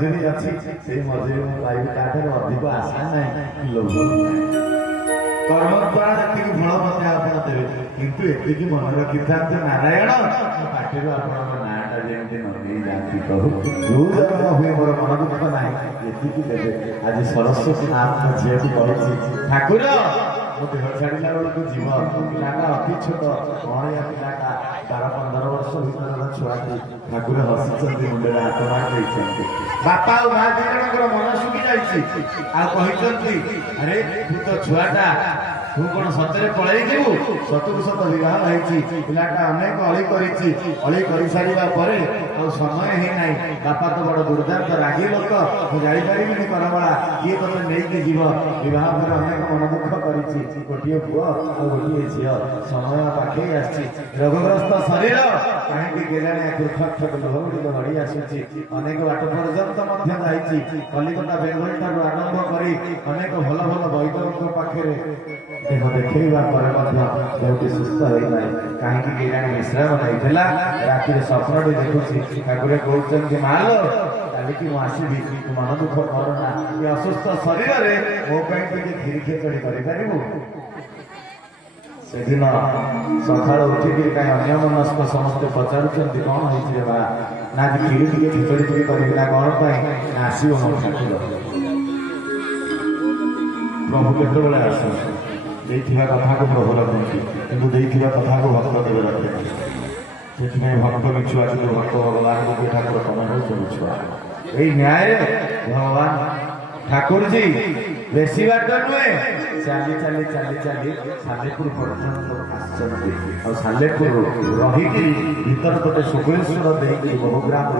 ମଜୁରୀ ଅଛି, ସେଇ ମଜୁରୀ ମୁଁ ପାଇବି, ତାଠାରୁ ଅଧିକ ଆଶା ନାହିଁ, ଲୋଭ କର୍ମ ଦ୍ୱାରା ଯେତିକି ଫଳ ମତେ ଆପଣ ଦେବେ, କିନ୍ତୁ ଏତିକି ମନେ ରଖିଥାନ୍ତୁ ନାରାୟଣ ପାଟିରୁ ଆପଣଙ୍କ ନାଁଟା ଯେମିତି ନ ନେଇଯାଆନ୍ତି ପ୍ରଭୁ। ଯୋଉ ଜନ୍ମ ହୁଏ ମୋର ମନ ଦୁଃଖ ନାହିଁ, ଏତିକି ଦେବେ। ଆଜି ସରସ୍ୱତୀ ନାମ ଝିଅଟି କହିଛି, ଠାକୁର ମୋ ଦେହ ଛାଡ଼ିଲା ବେଳକୁ ଯିବ। ପିଲାଟା ଅତି ଛୋଟ, କଅଁଳିଆ ପିଲାଟା, 12-15 ବର୍ଷ ଭିତରର ଛୁଆଟି। ଠାକୁର ହସିଛନ୍ତି, ମୁଣ୍ଡରେ ହାତ ମାରି ଦେଇଛନ୍ତି। ବାପା ଆଉ ମା ଦୁଇ ଜଣଙ୍କର ମନ ଶୁଖି ଯାଇଛି। ଆଉ କହିଛନ୍ତି, ଆରେ ତୁ ତ ଛୁଆଟା, ତୁ କଣ ସତରେ ପଳେଇ ଯିବୁ? ସତକୁ ସତ ବିବାହ ହେଇଛି, ପିଲାଟା ଅନେକ ଅଳି କରିଛି। ଅଳି କରିସାରିବା ପରେ ଆଉ ସମୟ ହେଇନାହିଁ। ବାପା ତ ବଡ ଦୁର୍ଦାନ୍ତ ରାଗି ଲୋକ, ମୁଁ ଯାଇପାରିବିନି କରବଳା, କିଏ ତତେ ନେଇକି ଯିବ? ବିବାହ ପରେ ଅନେକ ମନ ଦୁଃଖ କରିଛି, ଗୋଟିଏ ପୁଅ ଆଉ ଗୋଟିଏ ଝିଅ। ସମୟ ପାଖେଇ ଆସିଛି, ରୋଗଗ୍ରସ୍ତ ଶରୀର କାହିଁକି କେଜାଣି କୃଥକ ଲୁହଗୁଡ଼ିକ ଗଡ଼ି ଆସୁଛି। ଅନେକ ବାଟ ପର୍ଯ୍ୟନ୍ତ ମଧ୍ୟ ଯାଇଛି, କଲିକତା ବେଙ୍ଗଲ ଠାରୁ ଆରମ୍ଭ କରି ଅନେକ ଭଲ ଭଲ ବୈଦ୍ୟଙ୍କ ପାଖରେ ଦେହ ଦେଖେଇବା ପରେ ମଧ୍ୟ ଦେହଟି ସୁସ୍ଥ ହେଇନାହିଁ। କାହିଁକି କେଜାଣି ବିଶ୍ରାମ ନେଇଥିଲା। ରାତିରେ ସ୍ୱପ୍ନଟି ଦେଖୁଛି, ଠାକୁର କହୁଛନ୍ତି, ମାଲୋ କାଲିକି ମୁଁ ଆସିବି, ତୁ ମନ ଦୁଃଖ କରନା। ଏ ଅସୁସ୍ଥ ଶରୀରରେ ମୋ ପାଇଁ ଟିକେ କ୍ଷୀରି ଖେଚଡ଼ି କରିପାରିବୁ? ସେଦିନ ସକାଳୁ ଉଠିକିରି କାହିଁ ଅନ୍ୟମନସ୍କ ସମସ୍ତେ ପଚାରୁଛନ୍ତି, କଣ ହେଇଛି ରେ ମା? ନା ଆଜି କ୍ଷୀରି ଟିକେ ଖେଚଡ଼ି ଟିକେ କରିବି। ନା କଣ ପାଇଁ? ନା ଆସିବ ମୋ ଠାକୁର। ପ୍ରଭୁ କେତେବେଳେ ଆସନ୍ତି? ଦେଇଥିବା କଥାକୁ ପ୍ରଭୁ ରଖନ୍ତି, କିନ୍ତୁ ଦେଇଥିବା କଥାକୁ ଭକ୍ତ କେବେ ରଖେନି। ସେଥିପାଇଁ ଭକ୍ତ ମିଛୁଆ, କିନ୍ତୁ ଭକ୍ତ ଭଗବାନଙ୍କୁ କି ଠାକୁର ତମେ ହେଉଛ ମିଛୁଆ। ଏଇ ନ୍ୟାୟରେ ଭଗବାନ ଠାକୁରଜୀ ବେଶୀ ବାଟ ନୁହେଁ, ଚାଲି ଚାଲି ଚାଲି ଚାଲି ସାଲେପୁର ପର୍ଯ୍ୟନ୍ତ ଆସିଛନ୍ତି। ଆଉ ସାଲେପୁର ରହିକି ଭିତର ପଟେ ଶୁକ୍ଳେଶ୍ୱର ଦେଇକି ବହୁ ଗ୍ରାମ